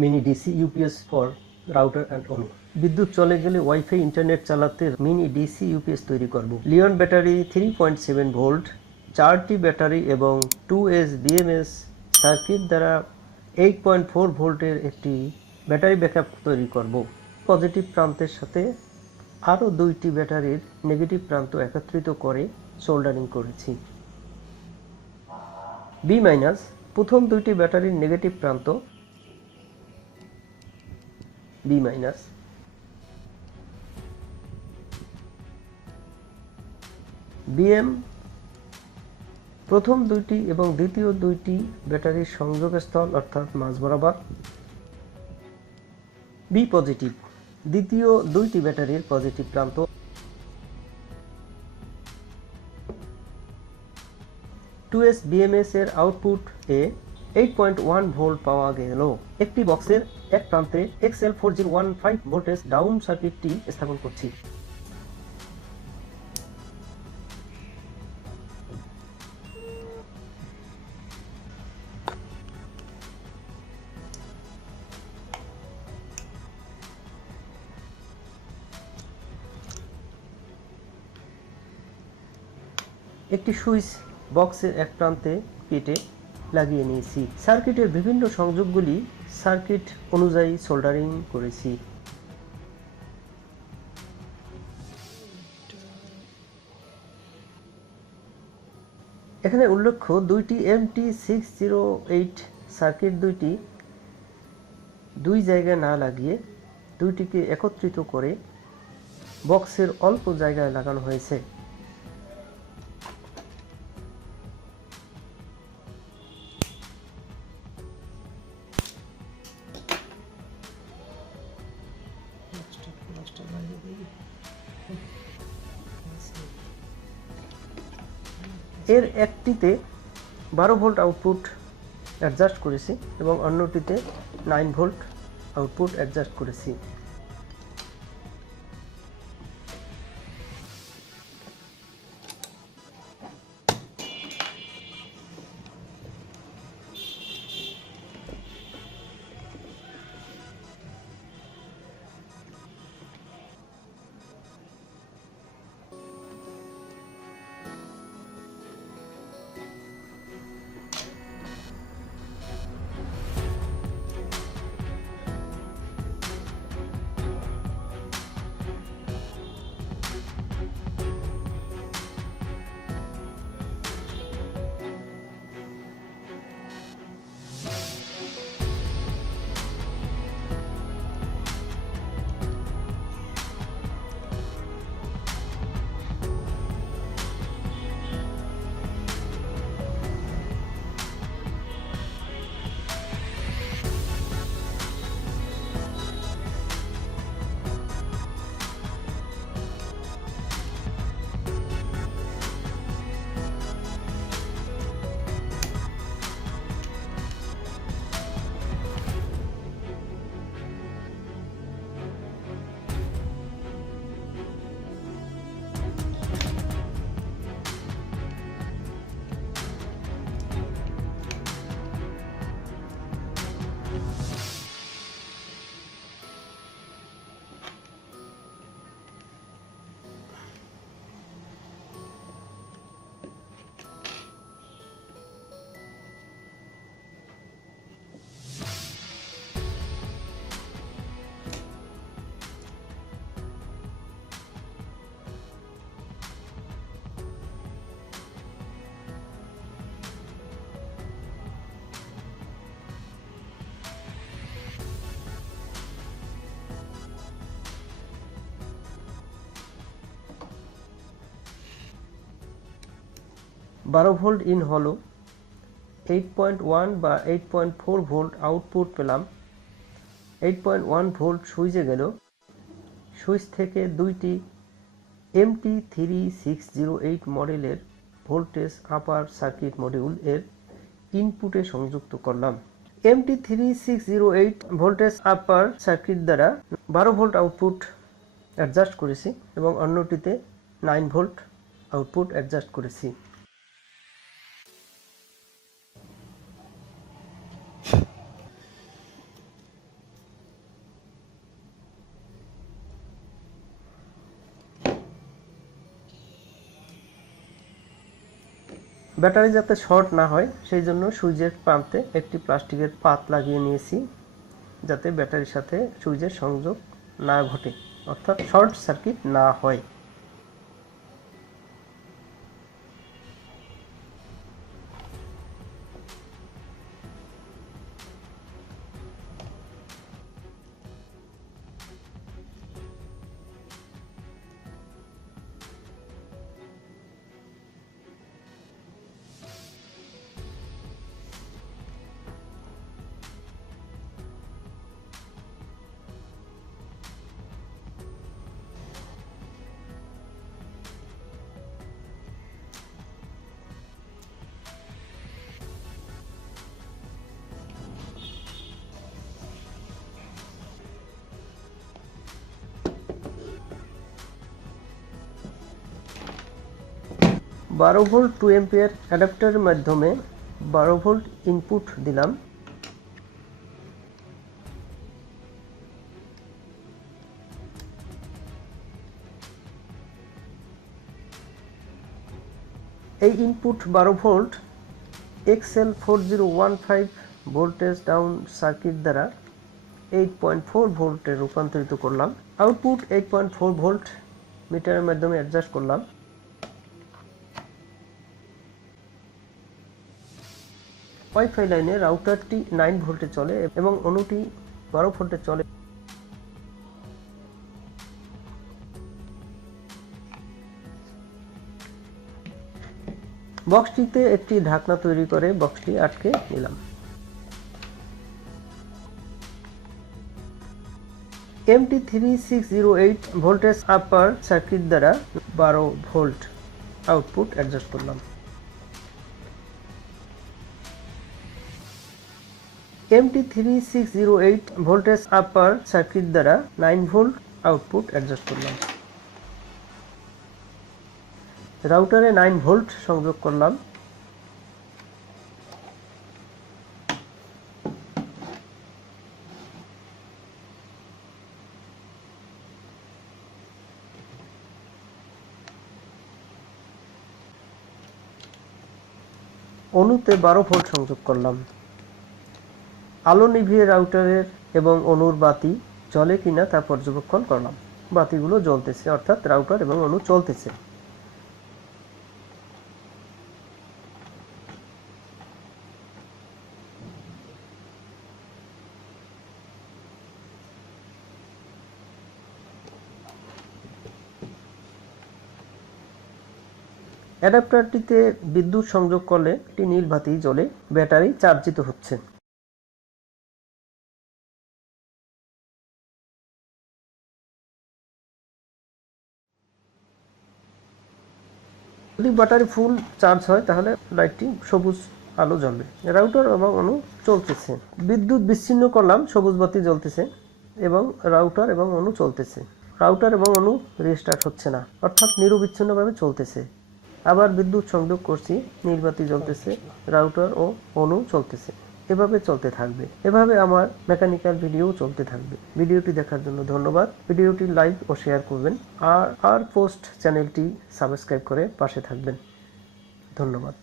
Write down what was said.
Mini DC UPS for router and YONO. বিদ্যুৎ চলে গেলে ওয়াইফাই ইন্টারনেট চালাতে মিনি ডিসি ইউপিএস তৈরি করব। লিওন ব্যাটারি 3.7 ভোল্ট, 4টি ব্যাটারি এবং 2S BMS সার্কিট দ্বারা 8.4 ভোল্টের একটি ব্যাটারি ব্যাকআপ তৈরি করব। পজিটিভ প্রান্তের সাথে আরও 2টি ব্যাটারির নেগেটিভ প্রান্ত একত্রিত করে সোল্ডারিং করেছি। বি মাইনাস, প্রথম 2টি ব্যাটারির নেগেটিভ প্রান্ত বি মাইনাস, বিএম, প্রথম 2টি এবং দ্বিতীয় 2টি ব্যাটারির সংযোগস্থল অর্থাৎ মাঝ বরাবর। বি পজিটিভ, দ্বিতীয় 2টি ব্যাটারির পজিটিভ প্রান্ত। 2S BMS এর আউটপুট এ 8.1 ভোল্ট পাওয়া গেল। একটি বক্সের এক প্রান্তে XL4015 ভোল্টেজ ডাউন সার্কিটটি স্থাপন করছি। একটি সুইচ বক্সের এক প্রান্তে কেটে লাগিয়ে নিয়েছি। সার্কিটের বিভিন্ন সংযোগগুলি সার্কিট অনুযায়ী সোল্ডারিং করেছি। এখানে উল্লেখ্য 2টি MT608 সার্কিট দুই জায়গায় না লাগিয়ে 2টিকে একত্রিত করে বক্সের অল্প জায়গায় লাগানো হয়েছে। এর একটিতে 12 ভোল্ট আউটপুট অ্যাডজাস্ট করেছি এবং অন্যটিতে 9 ভোল্ট আউটপুট অ্যাডজাস্ট করেছি। বারো ভোল্ট ইন হলো 8.1 বা 8.4 ভোল্ট আউটপুট পেলাম। 8.1 ভোল্ট সুইচে গেল। সুইচ থেকে 2টি MT3608 মডেলের ভোল্টেজ আপার সার্কিট মডিউল এর ইনপুটে সংযুক্ত করলাম। MT3608 ভোল্টেজ আপার সার্কিট দ্বারা 12 ভোল্ট আউটপুট অ্যাডজাস্ট করেছি এবং অন্যটিতে 9 ভোল্ট আউটপুট অ্যাডজাস্ট করেছি। ব্যাটারি যাতে শর্ট না হয় সেই জন্য সুইচের প্রান্তে একটি প্লাস্টিকের পাত লাগিয়ে নিয়েছি, যাতে ব্যাটারির সাথে সুইচের সংযোগ না ঘটে, অর্থাৎ শর্ট সার্কিট না হয়। বারো ভোল্ট 2 এম্পিয়ার অ্যাডাপ্টারের মাধ্যমে 12 ভোল্ট ইনপুট দিলাম। এই input 12 volt XL4015 voltage down circuit দ্বারা 8.4 ভোল্টে রূপান্তরিত করলাম। আউটপুট 8.4 ভোল্ট মিটারের মাধ্যমে অ্যাডজাস্ট করলাম। ওয়াইফাই লাইনে রাউটারটি 9 ভোল্টে চলে এবং অণুটি 12 ভোল্টে চলে। বক্সটিতে একটি ঢাকনা তৈরি করে বক্সটি আটকে নিলাম। MT3608 ভোল্টেজ আপার সার্কিট দ্বারা 12 ভোল্ট আউটপুট অ্যাডজাস্ট করলাম। MT3608 ভোল্টেজ আপার সার্কিট দ্বারা 9 ভোল্ট আউটপুট অ্যাডজাস্ট করলাম। রাউটারে 9 ভোল্ট সংযোগ করলাম। অণুতে 12 ভোল্ট সংযোগ করলাম। আলো নিভিয়ে রাউটারের এবং অণুর বাতি জ্বলে কিনা তা পর্যবেক্ষণ করলাম। বাতিগুলো জ্বলতেছে, অর্থাৎ রাউটার এবং অণু চলতেছে। অ্যাডাপ্টারটিতে বিদ্যুৎ সংযোগ করলে একটি নীল বাতি জ্বলে ব্যাটারি চার্জিত হচ্ছে। যদি ব্যাটারি ফুল চার্জ হয় তাহলে লাইটটি সবুজ আলো জ্বলবে। রাউটার এবং অণু চলতেছে। বিদ্যুৎ বিচ্ছিন্ন করলাম, সবুজ বাতি জ্বলতেছে এবং রাউটার এবং অণু চলতেছে। রাউটার এবং অণু রিস্টার্ট হচ্ছে না, অর্থাৎ নিরবিচ্ছিন্নভাবে চলতেছে। আবার বিদ্যুৎ সংযোগ করছি, নীল বাতি জ্বলতেছে, রাউটার ও অণু চলতেছে। এভাবে চলতে থাকবে। এভাবে আমার মেকানিক্যাল ভিডিও চলতে থাকবে। ভিডিওটি দেখার জন্য ধন্যবাদ। ভিডিওটি লাইক ও শেয়ার করবেন আর পোস্ট চ্যানেলটি সাবস্ক্রাইব করে পাশে থাকবেন। ধন্যবাদ।